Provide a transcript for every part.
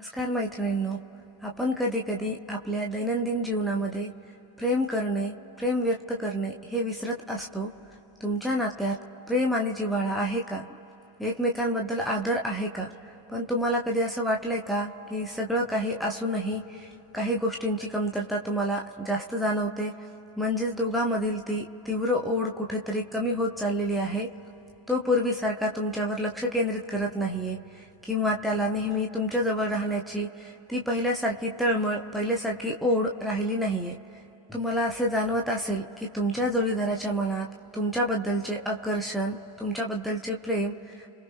नमस्कार मैत्रिणींनो, आपण कधी कधी आपल्या दैनंदिन जीवनामध्ये प्रेम करणे, प्रेम व्यक्त करणे हे विसरत असतो. तुमच्या नात्यात प्रेम आणि जिव्हाळा आहे का? एकमेकांबद्दल आदर आहे का? पण तुम्हाला कधी असं वाटलंय का की सगळं काही असूनही काही गोष्टींची कमतरता तुम्हाला जास्त जाणवते? म्हणजेच दोघांमधील ती तीव्र ओढ कुठेतरी कमी होत चाललेली आहे. तो पूर्वीसारखा तुमच्यावर लक्ष केंद्रित करत नाहीये किंवा त्याला नेहमी तुमच्याजवळ राहण्याची ती पहिल्यासारखी तळमळ, पहिल्यासारखी ओढ राहिली नाहीये. तुम्हाला असे जाणवत असेल की तुमच्या जोडीदाराच्या मनात तुमच्याबद्दलचे आकर्षण, तुमच्याबद्दलचे प्रेम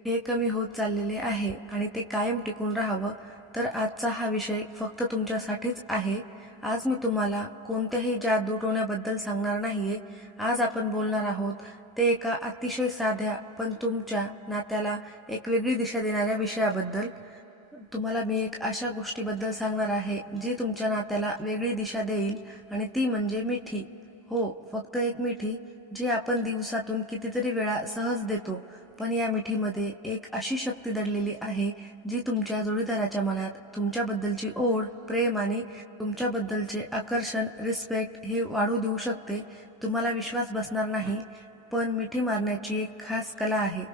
हे कमी होत चाललेले आहे आणि ते कायम टिकून राहावं, तर आजचा हा विषय फक्त तुमच्यासाठीच आहे. आज मी तुम्हाला कोणत्याही जादूटोण्याबद्दल सांगणार नाहीये. आज आपण बोलणार आहोत ते एका अतिशय साध्या पण तुमच्या नात्याला एक वेगळी दिशा देणाऱ्या विषयाबद्दल. तुम्हाला मी एक अशा गोष्टीबद्दल सांगणार आहे जी तुमच्या नात्याला वेगळी दिशा देईल, आणि ती म्हणजे मिठी. हो, फक्त एक मिठी जी आपण दिवसातून कितीतरी वेळा सहज देतो. पण या मिठीमध्ये एक अशी शक्ती दडलेली आहे जी तुमच्या जोडीदाराच्या मनात तुमच्याबद्दलची ओढ, प्रेम आणि तुमच्याबद्दलचे आकर्षण, रिस्पेक्ट हे वाढू देऊ शकते. तुम्हाला विश्वास बसणार नाही, पण मिठी मारण्याची एक खास कला आहे.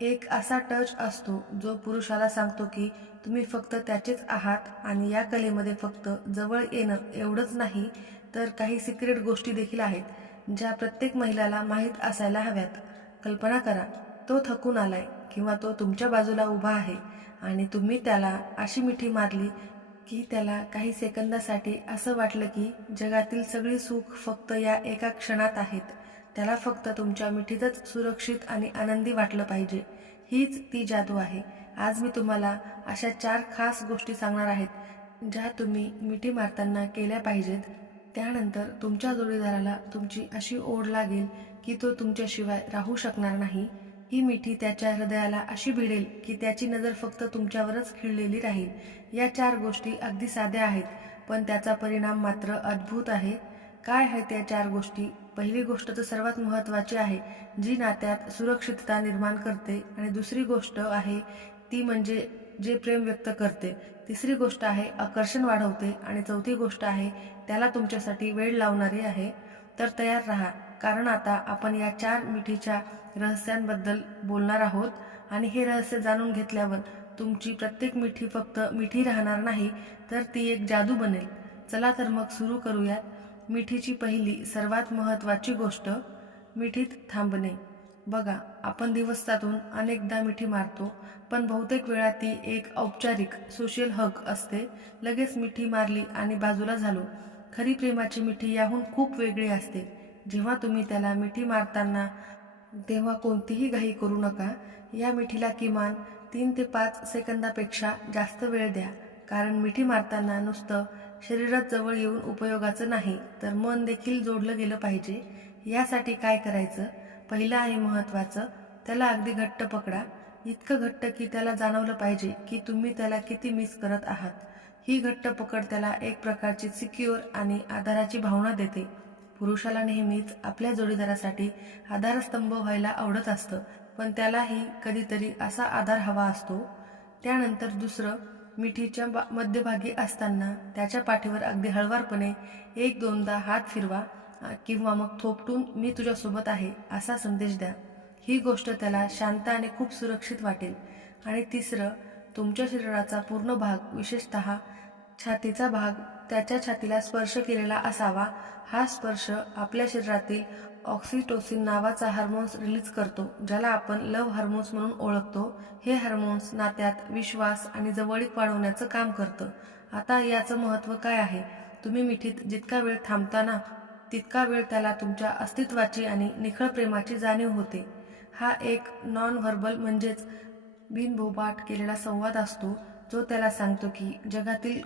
एक असा टच असतो जो पुरुषाला सांगतो की तुम्ही फक्त त्याचेच आहात, आणि या कलेमध्ये फक्त जवळ येणं एवढंच नाही, तर काही सिक्रेट गोष्टी देखील आहेत ज्या प्रत्येक महिलाला माहीत असायला हव्यात. कल्पना करा, तो थकून आलाय किंवा तो तुमच्या बाजूला उभा आहे आणि तुम्ही त्याला अशी मिठी मारली की त्याला काही सेकंदासाठी असं वाटलं की जगातील सगळी सुख फक्त या एका क्षणात आहेत. त्याला फक्त तुमच्या मिठीतच सुरक्षित आणि आनंदी वाटलं पाहिजे. हीच ती जादू आहे. आज मी तुम्हाला अशा 4 खास गोष्टी सांगणार आहेत ज्या तुम्ही मिठी मारताना केल्या पाहिजेत. त्यानंतर तुमच्या जोडीदाराला तुमची अशी ओढ लागेल की तो तुमच्याशिवाय राहू शकणार नाही. ही मिठी त्याच्या हृदयाला अशी भिडेल की त्याची नजर फक्त तुमच्यावरच खिळलेली राहील. या 4 गोष्टी अगदी साध्या आहेत, पण त्याचा परिणाम मात्र अद्भुत आहे. काय आहेत त्या 4 गोष्टी? पहिली गोष्ट तर सर्वात महत्त्वाची आहे, जी नात्यात सुरक्षितता निर्माण करते, आणि दुसरी गोष्ट आहे ती म्हणजे जे प्रेम व्यक्त करते. तिसरी गोष्ट आहे आकर्षण वाढवते, आणि चौथी गोष्ट आहे त्याला तुमच्यासाठी वेळ लावणारी आहे. तर तयार राहा, कारण आता आपण या 4 मिठीच्या रहस्यांबद्दल बोलणार आहोत, आणि हे रहस्य जाणून घेतल्यावर तुमची प्रत्येक मिठी फक्त मिठी राहणार नाही, तर ती एक जादू बनेल. चला तर मग सुरू करूयात. मिठीची पहिली सर्वात महत्त्वाची गोष्ट, मिठीत थांबणे. बघा, आपण दिवसातून अनेकदा मिठी मारतो, पण बहुतेक वेळा ती एक औपचारिक सोशल हग असते. लगेच मिठी मारली आणि बाजूला झालो. खरी प्रेमाची मिठी याहून खूप वेगळी असते. जेव्हा तुम्ही त्याला मिठी मारताना तेव्हा कोणतीही घाई करू नका. या मिठीला किमान 3 ते 5 सेकंदापेक्षा जास्त वेळ द्या, कारण मिठी मारताना नुसतं शरीरात जवळ येऊन उपयोगाचं नाही, तर मन देखील जोडलं गेलं पाहिजे. यासाठी काय करायचं? पहिलं आहे महत्त्वाचं, त्याला अगदी घट्ट पकडा. इतकं घट्ट की त्याला जाणवलं पाहिजे की तुम्ही त्याला किती मिस करत आहात. ही घट्ट पकड त्याला एक प्रकारची सिक्युअर आणि आधाराची भावना देते. पुरुषाला नेहमीच आपल्या जोडीदारासाठी आधारस्तंभ व्हायला आवडत असतं, पण त्यालाही कधीतरी असा आधार हवा असतो. त्यानंतर दुसरं, मिठीच्या मध्यभागी असताना त्याच्या पाठीवर अगदी हळवारपणे 1-2दा हात फिरवा, किंवा मग थोपटून मी तुझ्यासोबत आहे असा संदेश द्या. ही गोष्ट त्याला शांत आणि खूप सुरक्षित वाटेल. आणि तिसरं, तुमच्या शरीराचा पूर्ण भाग, विशेषतः छातीचा भाग, त्याच्या छातीला स्पर्श केलेला असावा. हा स्पर्श आपल्या शरीरातील ऑक्सिटोसिन नावाचा हार्मोन्स रिलीज करतो, ज्याला आपण लव्ह हार्मोन्स म्हणून ओळखतो. हे हार्मोन्स नात्यात विश्वास आणि जवळीक वाढवण्याचं काम करतं. आता याचं महत्त्व काय आहे? तुम्ही मिठीत जितका वेळ थांबता ना, तितका वेळ त्याला तुमच्या अस्तित्वाची आणि निखळ प्रेमाची जाणीव होते. हा एक नॉन व्हर्बल म्हणजेच बिनबोबाट केलेला संवाद असतो, जो त्याला सांगतो की जगातील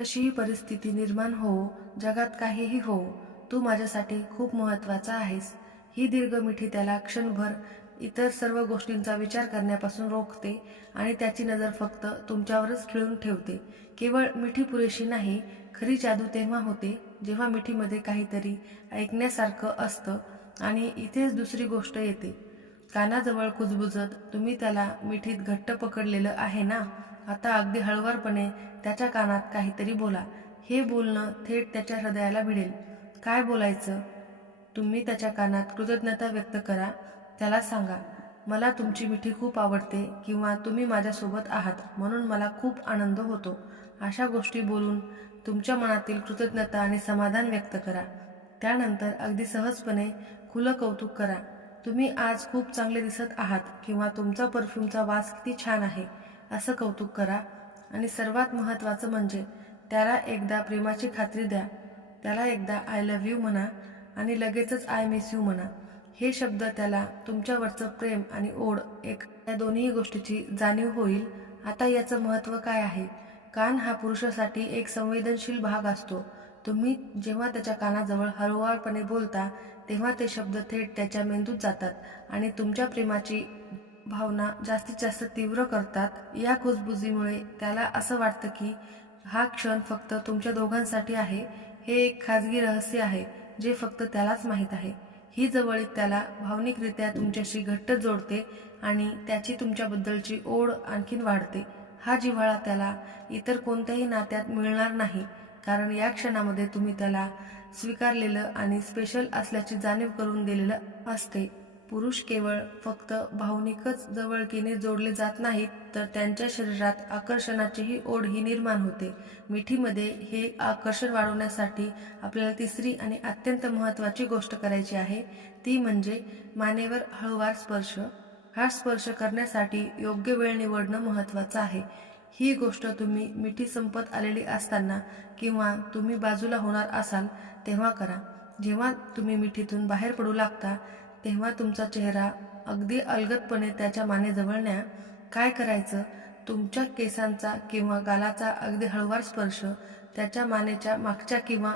कशीही परिस्थिती निर्माण हो, जगात काहीही हो, तू माझ्यासाठी खूप महत्त्वाचा आहेस. ही दीर्घ मिठी त्याला क्षणभर इतर सर्व गोष्टींचा विचार करण्यापासून रोखते, आणि त्याची नजर फक्त तुमच्यावरच खिळून ठेवते. केवळ मिठी पुरेशी नाही, खरी जादू तेव्हा होते जेव्हा मिठीमध्ये काहीतरी ऐकण्यासारखं असतं. आणि इथेच दुसरी गोष्ट येते. कानाजवळ कुजबुजत तुम्ही त्याला मिठीत घट्ट पकडलेलं आहे ना, आता अगदी हळुवारपणे त्याच्या कानात काहीतरी बोला. हे बोलणं थेट त्याच्या हृदयाला भिडेल. काय बोलायचं? तुम्ही त्याच्या कानात कृतज्ञता व्यक्त करा. त्याला सांगा, मला तुमची मिठी खूप आवडते किंवा तुम्ही माझ्यासोबत आहात म्हणून मला खूप आनंद होतो. अशा गोष्टी बोलून तुमच्या मनातील कृतज्ञता आणि समाधान व्यक्त करा. त्यानंतर अगदी सहजपणे खुलं कौतुक करा. तुम्ही आज खूप चांगले दिसत आहात किंवा तुमचा परफ्यूमचा वास किती छान आहे असं कौतुक करा. आणि सर्वात महत्त्वाचं म्हणजे त्याला एकदा प्रेमाची खात्री द्या. त्याला एकदा आय लव्ह यू म्हणा आणि लगेचच आय मिस यू म्हणा. हे शब्द त्याला तुमच्यावरचं प्रेम आणि ओढ या दोन्ही गोष्टीची जाणीव होईल. आता याचं महत्त्व काय आहे? कान हा पुरुषासाठी एक संवेदनशील भाग असतो. तुम्ही जेव्हा त्याच्या कानाजवळ हळुवारपणे बोलता तेव्हा ते शब्द थेट त्याच्या मेंदूत जातात आणि तुमच्या प्रेमाची भावना जास्तीत जास्त तीव्र करतात. या कुजबुजीमुळे त्याला असं वाटतं की हा क्षण फक्त तुमच्या दोघांसाठी आहे. हे एक खाजगी रहस्य आहे जे फक्त त्यालाच माहीत आहे. ही जवळीक त्याला भावनिकरित्या तुमच्याशी घट्ट जोडते आणि त्याची तुमच्याबद्दलची ओढ आणखीन वाढते. हा जिव्हाळा त्याला इतर कोणत्याही नात्यात मिळणार नाही, कारण या क्षणामध्ये तुम्ही त्याला स्वीकारलेलं आणि स्पेशल असल्याची जाणीव करून दिलेलं असते. पुरुष केवळ फक्त भावनिकच जवळकीने जोडले जात नाहीत, तर त्यांच्या शरीरात आकर्षणाचीही ओढही निर्माण होते. मिठीमध्ये हे आकर्षण वाढवण्यासाठी आपल्याला तिसरी आणि अत्यंत महत्त्वाची गोष्ट करायची आहे, ती म्हणजे मानेवर हळूवार स्पर्श. हा स्पर्श करण्यासाठी योग्य वेळ निवडणं महत्त्वाचं आहे. ही गोष्ट तुम्ही मिठी संपत आलेली असताना किंवा तुम्ही बाजूला होणार असाल तेव्हा करा. जेव्हा तुम्ही मिठीतून बाहेर पडू लागता तेव्हा तुमचा चेहरा अगदी अलगदपणे त्याच्या मानेजवळ न्या. काय करायचं? तुमच्या केसांचा किंवा गालाचा अगदी हळूवार स्पर्श त्याच्या मानेच्या मागच्या किंवा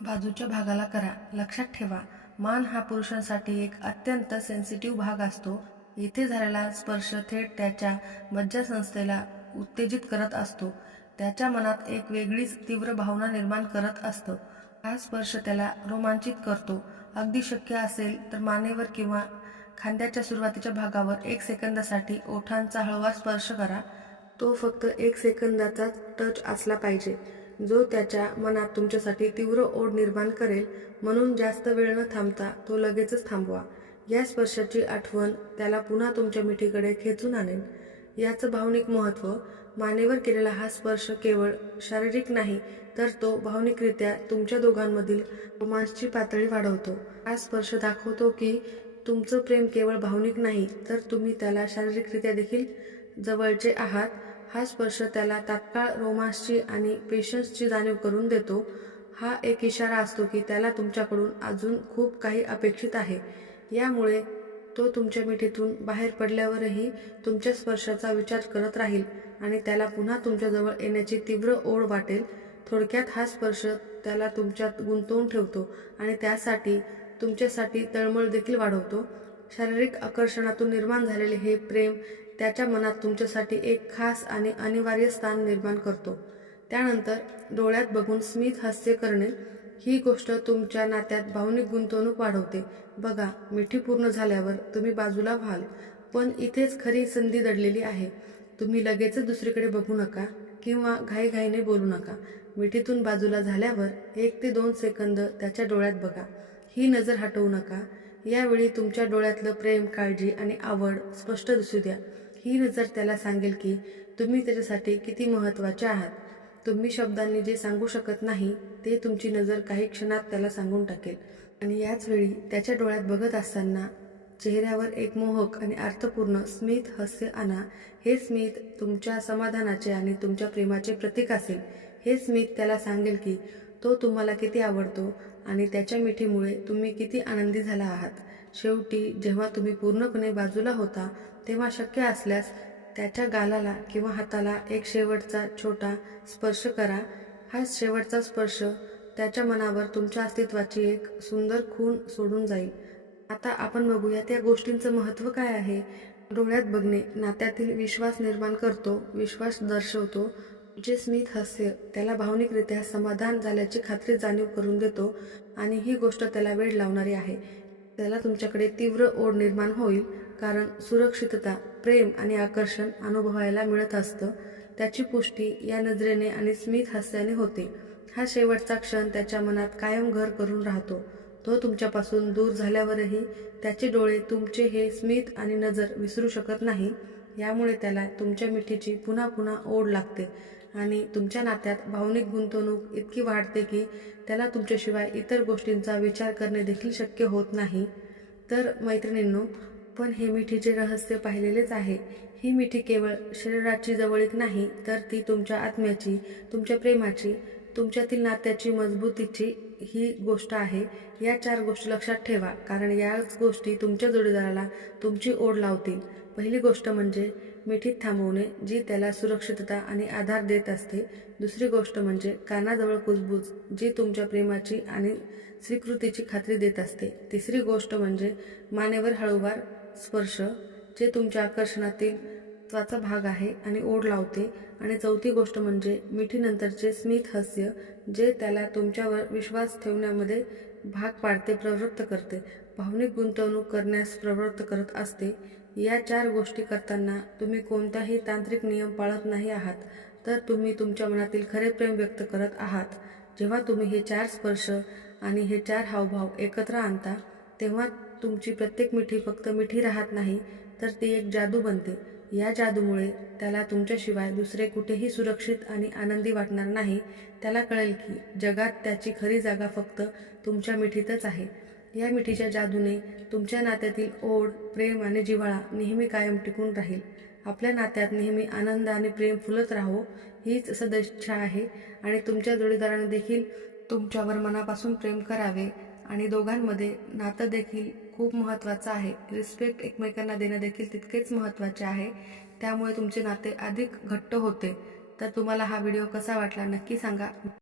बाजूच्या भागाला करा. लक्षात ठेवा, मान हा पुरुषांसाठी एक अत्यंत सेन्सिटिव्ह भाग असतो. इथे झालेला स्पर्श थेट त्याच्या मज्जासंस्थेला उत्तेजित करत असतो. त्याच्या मनात एक वेगळीच तीव्र भावना निर्माण करत असतं. हा स्पर्श त्याला रोमांचित करतो. अगदी शक्य असेल तर मानेवर किंवा खांद्याच्या सुरुवातीच्या भागावर 1 सेकंदासाठी ओठांचा हळूवार स्पर्श करा. तो फक्त 1 सेकंदाचाच टच असला पाहिजे, जो त्याच्या मनात तुमच्यासाठी तीव्र ओढ निर्माण करेल. म्हणून जास्त वेळ न थांबता तो लगेचच थांबवा. या स्पर्शाची आठवण त्याला पुन्हा तुमच्या मिठीकडे खेचून आणेल. याचं भावनिक महत्त्व: मानेवर केलेला हा स्पर्श केवळ शारीरिक नाही, तर तो भावनिकरित्या तुमच्या दोघांमधील रोमांसची पातळी वाढवतो. हा स्पर्श दाखवतो की तुमचं प्रेम केवळ भावनिक नाही, तर तुम्ही त्याला शारीरिकरित्या देखील जवळचे आहात. हा स्पर्श त्याला तात्काळ रोमांसची आणि पेशन्सची जाणीव करून देतो. हा एक इशारा असतो की त्याला तुमच्याकडून अजून खूप काही अपेक्षित आहे. यामुळे तो तुमच्या मिठीतून बाहेर पडल्यावरही तुमच्या स्पर्शाचा विचार करत राहील आणि त्याला पुन्हा तुमच्याजवळ येण्याची तीव्र ओढ वाटेल. थोडक्यात, हा स्पर्श त्याला तुमच्यात गुंतवून ठेवतो आणि त्यासाठी तुमच्यासाठी तळमळ देखील वाढवतो. शारीरिक आकर्षणातून निर्माण झालेले हे प्रेम त्याच्या मनात तुमच्यासाठी एक खास आणि अनिवार्य स्थान निर्माण करतो. त्यानंतर डोळ्यात बघून स्मित हास्य करणे. ही गोष्ट तुमच्या नात्यात भावनिक गुंतवणूक वाढवते. बघा, मिठी पूर्ण झाल्यावर तुम्ही बाजूला व्हाल, पण इथेच खरी संधी दडलेली आहे. तुम्ही लगेचच दुसरीकडे बघू नका किंवा घाईघाईने बोलू नका. मिठीतून बाजूला झाल्यावर 1 ते 2 सेकंद त्याच्या डोळ्यात बघा. ही नजर हटवू नका. यावेळी तुमच्या डोळ्यातलं प्रेम, काळजी आणि आवड स्पष्ट दिसू द्या. ही नजर त्याला सांगेल की तुम्ही त्याच्यासाठी किती महत्त्वाचे आहात. तुम्ही शब्दांनी जे सांगू शकत नाही ते तुमची नजर काही क्षणात त्याला सांगून टाकेल. आणि याच वेळी त्याच्या डोळ्यात बघत असताना चेहऱ्यावर एक मोहक आणि अर्थपूर्ण स्मित हास्य आणा. हे स्मित तुमच्या समाधानाचे आणि तुमच्या प्रेमाचे प्रतीक असेल. हे स्मित त्याला सांगेल की तो तुम्हाला किती आवडतो आणि त्याच्या मिठीमुळे तुम्ही किती आनंदी झाला आहात. शेवटी जेव्हा तुम्ही पूर्णपणे बाजूला होता तेव्हा शक्य असल्यास त्याच्या गालाला किंवा हाताला एक शेवटचा छोटा स्पर्श करा. हा शेवटचा स्पर्श त्याच्या मनावर तुमच्या अस्तित्वाची एक सुंदर खूण सोडून जाईल. आता आपण बघूया त्या गोष्टींचं महत्त्व काय आहे. डोळ्यात बघणे नात्यातील विश्वास निर्माण करतो, विश्वास दर्शवतो. तुमचे स्मित हास्य त्याला भावनिकरित्या समाधान झाल्याची खात्री जाणीव करून देतो आणि ही गोष्ट त्याला वेड लावणारी आहे. त्याला तुमच्याकडे तीव्र ओढ निर्माण होईल, कारण सुरक्षितता, प्रेम आणि आकर्षण अनुभवायला मिळत असतं. त्याची पुष्टी या नजरेने आणि स्मित हास्याने होते. हा शेवटचा क्षण त्याच्या मनात कायम घर करून राहतो. तो तुमच्यापासून दूर झाल्यावरही त्याचे डोळे तुमचे हे स्मित आणि नजर विसरू शकत नाही. यामुळे त्याला तुमच्या मिठीची पुन्हा पुन्हा ओढ लागते आणि तुमच्या नात्यात भावनिक गुंतवणूक इतकी वाढते की त्याला तुमच्याशिवाय इतर गोष्टींचा विचार करणे देखील शक्य होत नाही. तर मैत्रिणींनो, पण हे मिठीचे रहस्य पाहिलेलेच आहे. ही मिठी केवळ शरीराची जवळीक नाही, तर ती तुमच्या आत्म्याची, तुमच्या प्रेमाची, तुमच्यातील नात्याची मजबूतीची ही गोष्ट आहे. या 4 गोष्टी लक्षात ठेवा, कारण याच गोष्टी तुमच्या जोडीदाराला तुमची ओढ लावतील. पहिली गोष्ट म्हणजे मिठीत थांबवणे, जी त्याला सुरक्षितता आणि आधार देत असते. दुसरी गोष्ट म्हणजे कानाजवळ कुजबूज, जी तुमच्या प्रेमाची आणि स्वीकृतीची खात्री देत असते. तिसरी गोष्ट म्हणजे मानेवर हळूवार स्पर्श, जे तुमच्या आकर्षणातील त्वाचा भाग आहे आणि ओढ लावते. आणि चौथी गोष्ट म्हणजे मिठीनंतरचे स्मित हास्य, जे त्याला तुमच्यावर विश्वास ठेवण्यामध्ये भाग पाडते, प्रवृत्त करते, भावनिक गुंतवणूक करण्यास प्रवृत्त करत असते. या 4 गोष्टी करताना तुम्ही कोणताही तांत्रिक नियम पाळत नाही आहात, तर तुम्ही तुमच्या मनातील खरे प्रेम व्यक्त करत आहात. जेव्हा तुम्ही हे 4 स्पर्श आणि हे 4 हावभाव एकत्र आणता, तेव्हा तुमची प्रत्येक मिठी फक्त मिठी राहत नाही, तर ती एक जादू बनते. या जादूमुळे त्याला तुमच्याशिवाय दुसरे कुठेही सुरक्षित आणि आनंदी वाटणार नाही. त्याला कळेल की जगात त्याची खरी जागा फक्त तुमच्या मिठीतच आहे. या मिठीच्या जादूने तुमच्या नात्यातील ओढ, प्रेम आणि जिव्हाळा नेहमी कायम टिकून राहील. आपल्या नात्यात नेहमी आनंद आणि प्रेम फुलत राहो, हीच सदिच्छा आहे. आणि तुमच्या जोडीदाराने देखील तुमच्यावर मनापासून प्रेम करावे. आणि दोघांमध्ये नातं देखील खूप महत्त्वाचं आहे. रिस्पेक्ट एकमेकांना देणं देखील तितकेच महत्त्वाचे आहे. त्यामुळे तुमचे नाते अधिक घट्ट होते. तर तुम्हाला हा व्हिडिओ कसा वाटला नक्की सांगा.